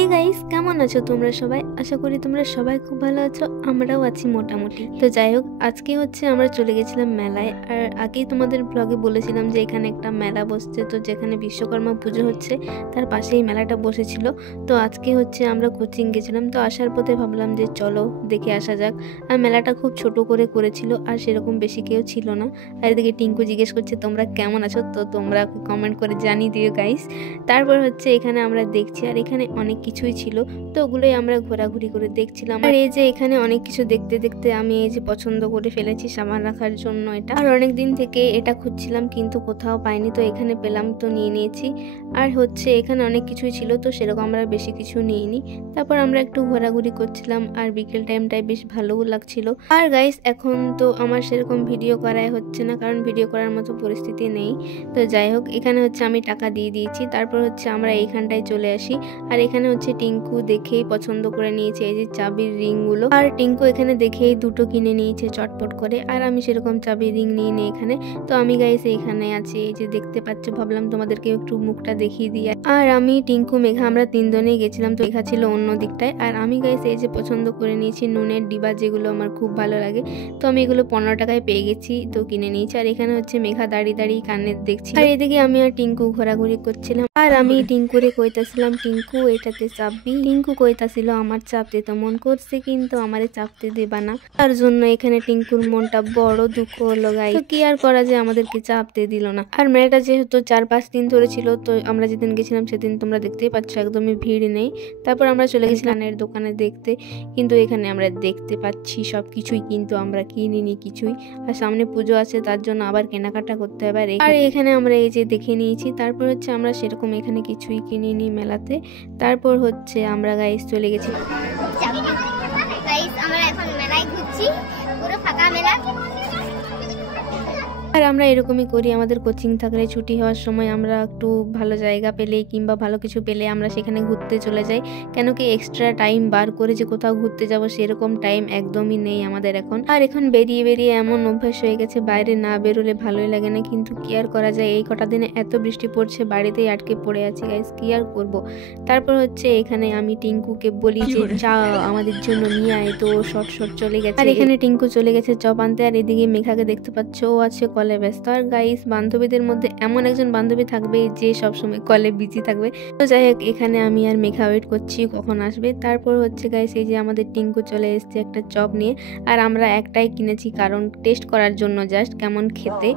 Hey guys কেমন আছো তোমরা সবাই? আশা করি তোমরা সবাই খুব ভালো আছো। আমরাও আছি মোটামুটি। তো যাই হোক, আজকে হচ্ছে আমরা চলে গেছিলাম মেলায়। আর আগেই তোমাদের ব্লগে বলেছিলাম যে এখানে একটা মেলা বসছে, তো যেখানে বিশ্বকর্মা পুজো হচ্ছে তার পাশেই মেলাটা বসেছিল। তো আজকে হচ্ছে আমরা কোচিং গেছিলাম, তো আসার পথে ভাবলাম যে চলো দেখে আসা যাক। আর মেলাটা খুব ছোট করে করেছিল, আর সেরকম বেশি কেউ ছিল না। আর এদিকে টিঙ্কু জিজ্ঞেস করছে তোমরা কেমন আছো, তো তোমরা কমেন্ট করে জানিয়ে দিও গাইস। তারপর হচ্ছে এখানে আমরা দেখছি, আর এখানে অনেক কিছুই ছিল, তো ওগুলোই আমরা ঘোরাঘুরি করে দেখছিলাম। আর এই যে এখানে অনেক কিছু দেখতে দেখতে আমি এই যে পছন্দ করে ফেলেছি সাবান রাখার জন্য এটা। আর অনেক দিন থেকে এটা খুঁজছিলাম কিন্তু কোথাও পাইনি, তো এখানে পেলাম, তো নিয়ে নিয়েছি। আর হচ্ছে এখানে অনেক কিছুই ছিল, তো সেরকম আমরা বেশি কিছু নিইনি। তারপর আমরা একটু ঘোরাঘুরি করছিলাম, আর বিকেল টাইমটাই বেশ ভালোও লাগছিল। আর গাইস এখন তো আমার সেরকম ভিডিও করাই হচ্ছে না, কারণ ভিডিও করার মতো পরিস্থিতি নেই। তো যাই হোক, এখানে হচ্ছে আমি টাকা দিয়ে দিয়েছি। তারপর হচ্ছে আমরা এইখানটায় চলে আসি। আর এখানে হচ্ছে টিঙ্কু দেখেই পছন্দ করে নিয়েছে এই যে চাবির রিংগুলো। আর টিঙ্কু এখানে দেখেই দুটো কিনে নিয়েছে চটপট করে। আর আমি সেরকম চাবির রিং নিয়ে নিই এখানে। তো আমি গাইস এইখানে আছি, এই যে দেখতে পাচ্ছ, ভাবলাম তোমাদেরকে একটু মুখটা দেখিয়ে দিই। আর আমি টিঙ্কু মেঘা আমরা তিনজনেই গেছিলাম, তো মেঘা ছিল অন্য দিকটায়। আর আমি গাইস এই যে পছন্দ করে নিয়েছি নুনের ডিবা, যেগুলো আমার খুব ভালো লাগে। তো আমি এগুলো 15 টাকায় পেয়ে গেছি, তো কিনে নিয়েছি। আর এখানে হচ্ছে মেঘা দাঁড়িয়ে দাঁড়িয়ে কানের দেখছি। আর এদিকে আমি আর টিঙ্কু ঘোরাঘুরি করছিলাম। আর আমি টিঙ্কুরে কইতাছিলাম টিঙ্কু এটাতে চাপবি। টিঙ্কু কইতাছিল আমার চাপতে তো মন করছে, কিন্তু আমারে চাপতে দেবা না। তার জন্য এখানে টিঙ্কুর মনটা বড় দুঃখ হলো গাই। তো কি আর করা যায়, আমাদেরকে চাপতে দিল না। আর মেলাটা যেহেতু 4-5 দিন ধরে ছিল, তো আমরা যেদিন গেছিলাম সেদিন তোমরা দেখতেই পাচ্ছ একদমই ভিড় নেই। তারপর আমরা চলে গেছিলাম এর দোকানে দেখতে, কিন্তু এখানে আমরা দেখতে পাচ্ছি সবকিছুই, কিন্তু আমরা কিনিনি কিছুই। আর সামনে পুজো আছে, তার জন্য আবার কেনাকাটা করতে হবে। আর এখানে আমরা এই যে দেখে নিয়েছি। তারপর হচ্ছে আমরা সেরকম এখানে কিছুই কিনিনি মেলাতে। তারপর হচ্ছে আমরা গাইস চলে গেছি। আমরা এখন মেলায় ঘুরছি, পুরো ফাঁকা মেলা। আর আমরা এরকমই করি, আমাদের কোচিং থাকলে ছুটি হওয়ার সময় আমরা একটু ভালো জায়গা পেলে কিংবা ভালো কিছু পেলে আমরা সেখানে ঘুরতে চলে যাই। কেন কি এক্সট্রা টাইম বার করে যে কোথাও ঘুরতে যাব সেরকম টাইম একদমই নেই আমাদের এখন। আর এখন বেরিয়ে বেরিয়ে এমন অভ্যাস হয়ে গেছে, বাইরে না বেরোলে ভালোই লাগে না, কিন্তু কি আর করা যায়। এই কটা দিনে এত বৃষ্টি পড়ছে, বাড়িতেই আটকে পড়ে আছি গাইস, কি আর করব। তারপর হচ্ছে এখানে আমি টিঙ্কুকে বলি যে চা আমাদের জন্য নিয়ে আয়, তো শর্ট চলে গেছে। আর এখানে টিঙ্কু চলে গেছে চপ আনতে। আর এদিকে মেঘাকে দেখতে পাচ্ছ, ও আছে কলে ব্যস্ত। আর গাইস বান্ধবীদের মধ্যে এমন একজন বান্ধবী থাকবে যে সবসময় কলে বিজি থাকবে। তো যাই হোক, এখানে আমি আর মেঘা ওয়েট করছি কখন আসবে। তারপর হচ্ছে গাইস এই যে আমাদের টিঙ্কু চলে এসেছে একটা চপ নিয়ে। আর আমরা একটাই কিনেছি, কারণ টেস্ট করার জন্য, জাস্ট কেমন খেতে।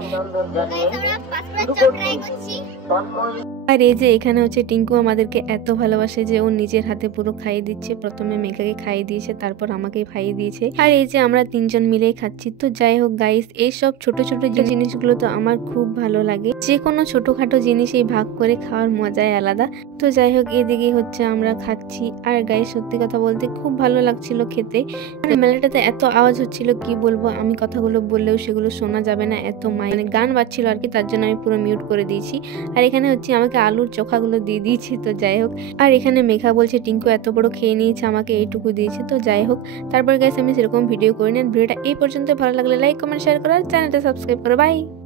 আর এই যে এখানে হচ্ছে টিঙ্কু আমাদেরকে এত ভালোবাসে যে ও নিজের হাতে পুরো খাইয়ে দিচ্ছে। প্রথমে মেঘাকে খাইয়ে দিয়েছে, তারপর আমাকে খাইয়ে দিয়েছে। আর এই যে আমরা তিনজন মিলেই খাচ্ছি। তো যাই হোক গাইস, এইসব ছোট ছোট যে জিনিসগুলো তো আমার খুব ভালো লাগে। যে কোনো ছোটখাটো জিনিসই ভাগ করে খাওয়ার মজাই আলাদা। তো যাই হোক, এদিকে হচ্ছে আমরা খাচ্ছি। আর গাইস সত্যি কথা বলতে খুব ভালো লাগছিল খেতে। আর মেলাটাতে এত আওয়াজ হচ্ছিল কি বলবো, আমি কথাগুলো বললেও সেগুলো শোনা যাবে না, এত মানে গান বাজছিল আর কি, তার জন্য আমি পুরো মিউট করে দিয়েছি। আর এখানে হচ্ছে আমাকে আলুর চোখাগুলো দিয়ে দিয়েছে। তো যাই হোক, আর এখানে মেঘা বলছে টিঙ্কু এত বড় খেয়ে নিয়েছে, আমাকে এইটুকু দিয়েছে। তো যাই হোক, তারপর গাইস আমি সেরকম ভিডিও করি না। ভিডিওটা এই পর্যন্ত ভালো লাগলে লাইক কমেন্ট শেয়ার করো, চ্যানেলটা সাবস্ক্রাইব করো। বাই।